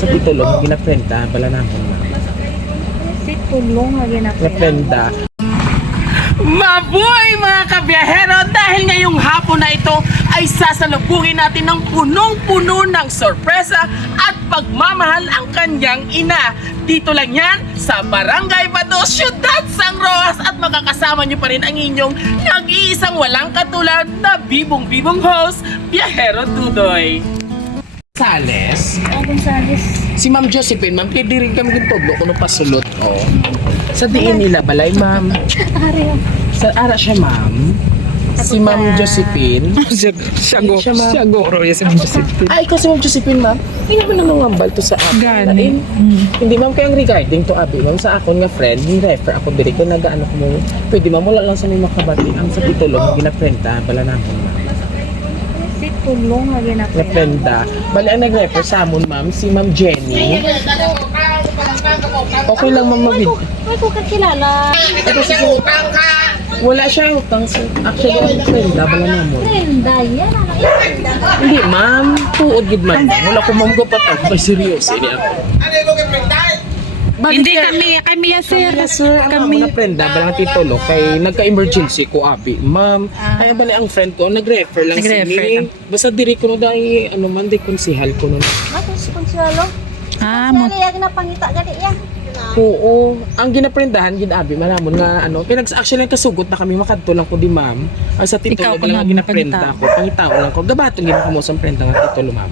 Sa titulong, ginaprenta, pala namin na. Titulong na Naprenta. Mabuhay mga kabiyahero! Dahil ngayong hapon na ito ay sasalubungin natin ng punong-puno ng sorpresa at pagmamahal ang kanyang ina. Dito lang yan sa Barangay Bado, Ciudad San Rojas, at makakasama niyo pa rin ang inyong nag-iisang walang katulad na bibong-bibong host, Biyahero Dudoy. Sales. Gonzales. Si Ma'am Josephine, ma'am, pwede rin kami gintuglo kung pasulot ko. Sa diin nila balay, ma'am. Sa ara siya, ma'am. Si Ma'am Josephine. Siguro, yes, si Ma'am Josephine. Ay, ikaw si Ma'am Josephine, ma'am. Hindi mo nangangambal to sa akin. Gani. Hindi, ma'am, kaya regarding to abi, ma'am, sa akon nga friend, yung refer ako diri kay nagaano ko mo. Pwede, ma'am, wala lang sa may makabati. Ang sa titulong, ginaprenta, pala namin, ma'am. Titulong na Naprenta. Bali, ang nag-refer sa amon, ma'am, si Ma'am Jenny. Okay lang, ma'am, mabid. Ay, ko kakilala. Ito si wala siya utang. Actually, ang prenda, bala namon. Brenda, yan. Hindi, ma'am. Tuod gid man. Wala ko ma'am gapat ako. Ay, seryoso. Ini ako. Hindi kami ya sir. Yes, sir. Ang Kami. mga prenda, balang titulo, kay nagka-emergency ko, abi. Ma'am, ay bali ang friend ko, nag-refer lang Nag-refer sini. Basta diri ko no dahil, ano man, di konsihal ko nun. Ako si Consuelo. Mo. Sali, yung napangita gali yan. Oo. Ang ginaprendahan, ginabi, malamon nga, ano, actually, kasugot na kami, makadto lang ko di, ma'am. Ang sa titulo, Ikaw, balang ma'am, ginaprenda ko. Pangitao lang ko. Gabaton, ginakamo sa prenda nga titulo, ma'am.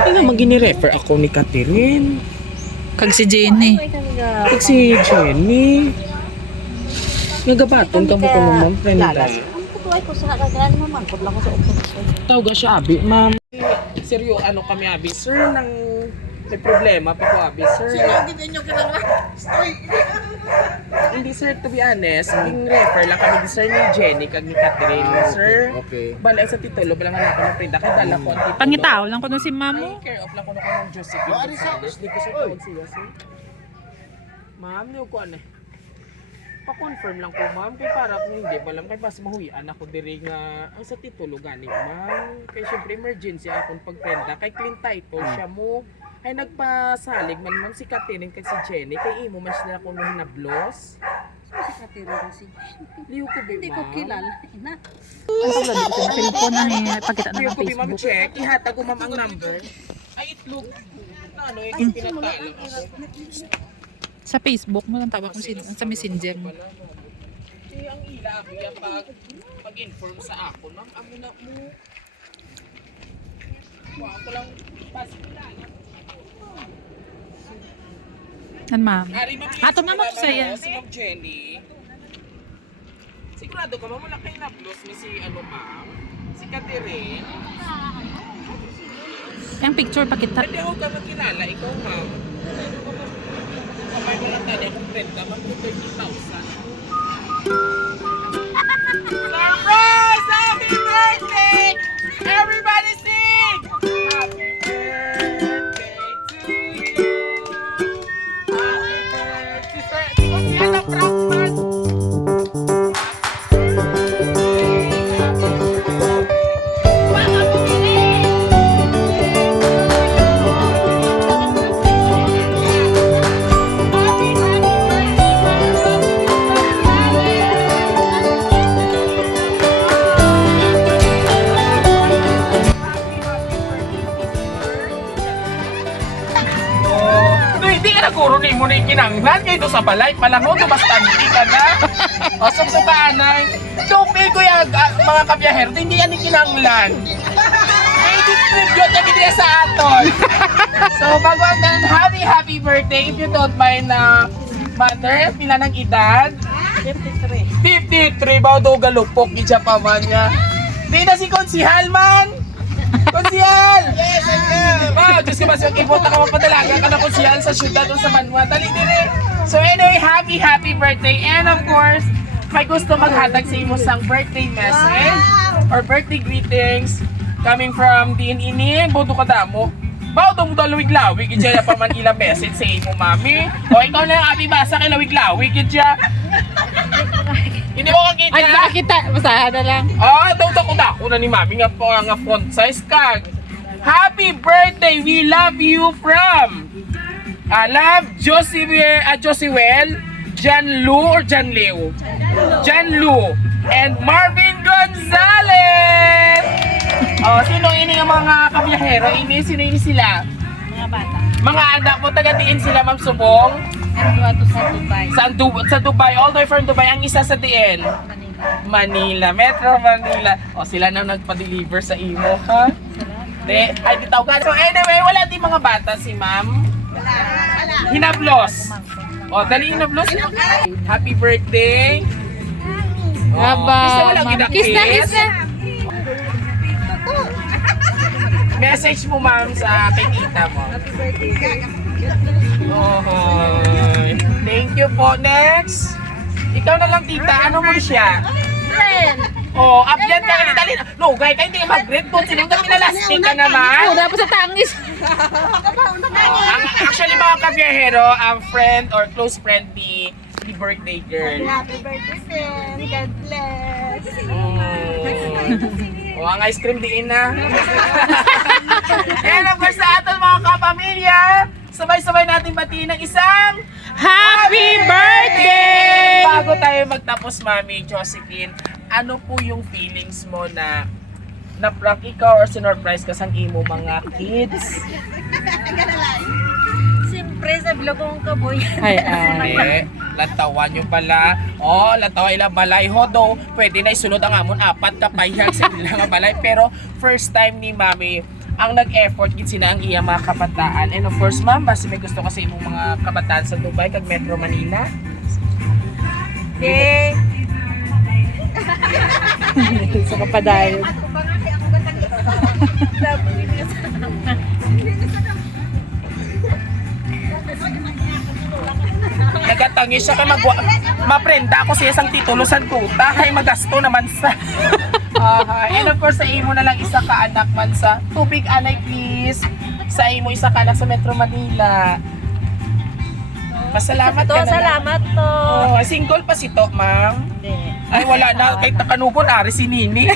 Ay naman, gini-refer ako ni Catherine. Kag si Jenny. Ay, kami Pag si Jenny, nagabaton ka mo ko ma'am, prenda. Ang kutuay ko sa kagagaan mo, man. Putla ko sa upos. Tawag siya, abi, ma'am. Seryo, ano kami, abi, sir, nang may problema pa ko, abi, sir. Hindi nyo Hindi, sir, to be honest, yung refer lang kami, sir, ni Jenny, kag ni Catherine, sir. Okay. Balay sa titulo, balang nga ako ng prenda, kaya dala ko ang titulo. Pangitao lang ko no si Ay, mamo. care of lang ko na ko ng Josephine Gonzales. Di ko sir tawag siya, sir. Ma'am, niyo ko ano. Pa-confirm lang ko, ma'am. Kaya para kung hindi, balang kay mas mahuyan ako diri nga ang sa titulo gani, ma'am. Kaya syempre emergency akong pagprenda. Kay clean title siya mo. Ay nagpasalig man ma'am si Catherine kay si Jenny. Kay imo man sila kung hinablos. Liw ko ba, Hindi ko ma'am? kilala. Ina. Cellphone na pagkita na Liw ng ko ba, ma'am, Facebook. check. Ihatag ko, ma'am, ang number. Ay, itlog. Ano, yung pinatala ko. Sa Facebook mo lang tawag ko sa Messenger mo. Eh, ang ila ako yan pag-inform sa ako, ma'am, amo na mo. Wow, ako lang pasilala. Nan ma'am. Ari, ma'am, Ato na mo sigurado saya. mo, si Ma'am Jenny. Sigurado ka, ma'am, wala kayo na-bloss ni si, ano, ma'am? Si Catherine. Yung picture pakita. Hindi ako ka makilala, ikaw, ma'am. Kapag wala tayo akong prenda, ma'am, 30,000. Surprise! Happy birthday! Everybody sing! Happy birthday to you. Happy birthday, sir. Kung siya na Frankfurt. Hindi ka naguro ni mo na yung kinanglan kayo sa balay palangon o basta hindi ka na o sumsukaanay tupi ko yung mga kabiyahero hindi yan yung kinanglan may distribute na gini sa aton so bago ang happy birthday if you don't mind na mother pila ng edad 53 ba daw galupok ija pa man niya di na si Konsihal man Konsihal! Yes, I am! Wow, Diyos ko ba siya kibot na ka mapadalaga ka na Konsihal sa syudad o sa Banwa. Dali dire! So anyway, happy birthday! And of course, may gusto maghatag sa imo sang birthday message or birthday greetings coming from Din Ining, Bodo Kadamo. Bao daw mo daw lawig-lawig, idya pa man ilang message sa imo, mami. O ikaw na yung abi basa kay lawig-lawig, idya. Hindi mo kakita. Ay, nakakita. Basahan na lang. Ah, daw ko na ni mami nga po nga font size kag. Happy birthday! We love you from Love Josiwel, Jan Lu or Jan Liu? Jan Lu and Marvin Gonzalez! Sino ini ang mga kabiyahero? Sino ini sila? Mga bata. Mga anak mo, taga-diin sila, Ma'am Subong? Ano to sa Dubai? Sa Dubai, all the way from Dubai. Ang isa sa diin? Manila, Metro Manila. Sila na nagpa-deliver sa imo, ha? Ay, di tawag ka. So anyway, wala din mga bata si Ma'am. Hinablos. Dali hinablos. Happy birthday. Kasi walang Kiss na, kiss na. Message mo, Ma'am, sa kay tita mo. Thank you po. Next. Ikaw na lang, tita. Ano mo siya? Abyan ka. Dali na. No, gaya ka hindi mag-grade po. Sinong ka pinalastik ka naman? Dapat sa tangis. Actually, mga kabiyahero, ang friend or close friend ni birthday girl. Happy birthday, God bless. Ang ice cream diin na. And of course, sa ating mga kapamilya, sabay-sabay natin batiin ng isang Happy birthday! Bago tayo magtapos, Mami Josephine, ano po yung feelings mo na na-prank ikaw or sinurprise ka sang imo mga kids? Siyempre sa vlog kong kaboy. Ay. Latawan nyo pala. Latawa ila balay ho do. Pwede na isunod ang amon apat kapayag sa ilang balay. Pero first time ni Mami ang nag-effort gid sina ang iya mga kabataan. And of course, Ma'am, basta may gusto kasi imong mga kabataan sa Dubai kag Metro Manila. Okay. Sa kapadayon. Nagatangi siya kay maprenda ako siya sang titulo sa tuta. Hay magasto naman sa. And of course, sa imo na lang isa ka anak man sa tubig anay please. Sa imo isa ka anak sa Metro Manila. Pasalamat ka na. Salamat to. Single pa si to, Ma'am. Ay, wala na. Kahit nakanubon, ari si Nini.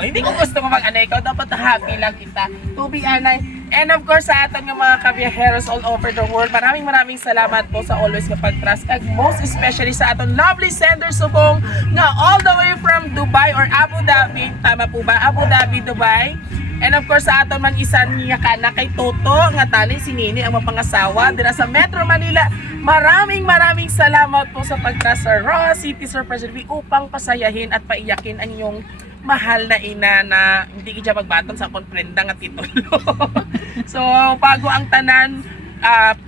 Hindi ko gusto mo mag-anay. Ikaw dapat happy lang kita. Tubig anay. And of course, sa atin ng mga kabiyaheros all over the world, maraming salamat po sa always nga pag-trust. At most especially sa aton lovely sender subong nga all the way from Dubai or Abu Dhabi. Tama po ba? Abu Dhabi, Dubai. And of course, sa aton man isa niya kana kay Toto, nga tali si Nini ang mapangasawa dira sa Metro Manila. Maraming salamat po sa pag-trust sa Raw City Surprise TV upang pasayahin at paiyakin ang inyong mahal na ina na hindi kita magbaton sa konprenda nga titulo. So, bago ang tanan,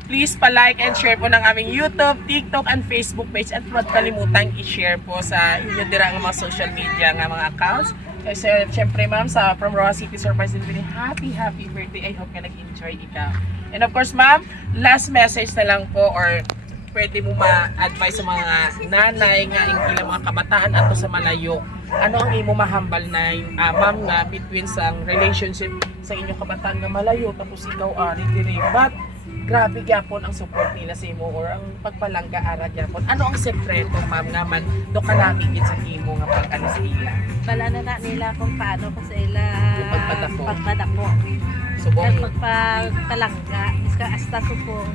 please pa-like and share po ng aming YouTube, TikTok, and Facebook page at huwag kalimutang i-share po sa inyo dira ang mga social media nga mga accounts. Kasi syempre ma'am, from Raw City Surprise TV, happy birthday. I hope ka nag-enjoy ikaw. And of course ma'am, last message na lang po or pwede mo ma-advise sa mga nanay nga ilang mga kabataan ato sa malayo. Ano ang imo mahambal na ma'am nga between sa relationship sa inyong kabataan nga malayo tapos ikaw ari diri, but grabe gyapon ang support nila sa imo or ang pagpalangga ara gyapon. Ano ang sekreto ma'am nga man do kalami gid sa imo nga pag-ano sa ila? Bala na nila kung paano ko sa ila pagpadako. Subong Pagpalangga. Iska hasta supong.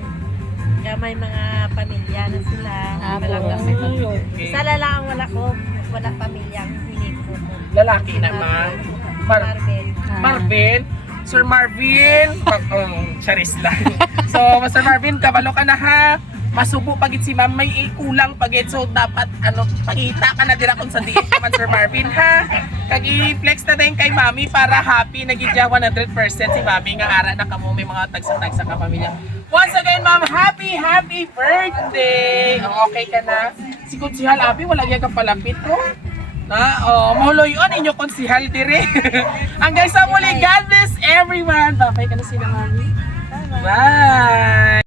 Kaya may mga pamilya na sila. Palangga sa okay. Sa lang wala pamilyang hindi ko. Lalaki na ma'am. Marvin. Sir Marvin. Charis lang. So, Sir Marvin, kabalo ka na ha. Masubo pagit si ma'am, may kulang pagit. So, dapat, pakita ka na dira kung sa diin ka man, Sir Marvin, ha? Kag i-flex na din kay mami para happy, nagidya 100% si mami nga ara na kamo may mga tagsa-tagsa ka pamilya. Once again, ma'am, happy birthday! Okay ka na? Si Kunsihal Abi, wala yan ka palapit, ko. Mahuloyon inyo Kunsihal dire. Hanggang sa muli, God bless everyone! Bye ka na sila, mami. Bye!